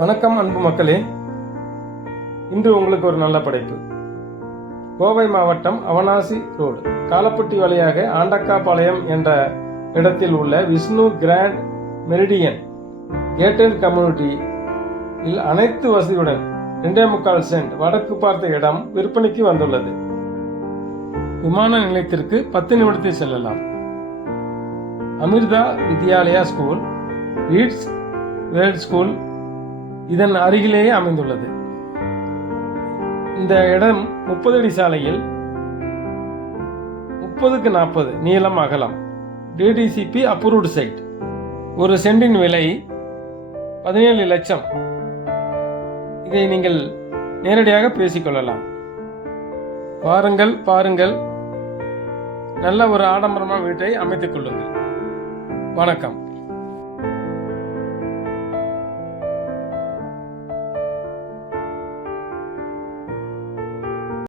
வணக்கம் அன்பு மக்களே, இன்று உங்களுக்கு ஒரு நல்ல படைப்பு. கோவை மாவட்டம் அவனாசி ரோடு காலப்பட்டி வழியாக ஆண்டக்காபாளையம் என்ற இடத்தில் உள்ள Vishnu Grand Meridian gated community இல் அனைத்து வசதியுடன் 2.25 சென்ட் வடக்கு பார்த்த இடம் விற்பனைக்கு வந்துள்ளது. விமான நிலையத்திற்கு 10 நிமிடத்தில் செல்லலாம். Amrita Vidyalaya school, Reeds world school இதன் அருகிலேயே அமைந்துள்ளது. இந்த இடம் 30 அடி சாலையில் 30x40 நீளம் அகலம், டிடிசிபி அப்ரூவ்டு சைட். ஒரு சென்டின் விலை 17 லட்சம். இதை நீங்கள் நேரடியாக பேசிக்கொள்ளலாம். வாருங்கள், பாருங்கள், நல்ல ஒரு ஆடம்பரமான வீட்டை அமைத்துக் கொள்ளுங்கள். வணக்கம்.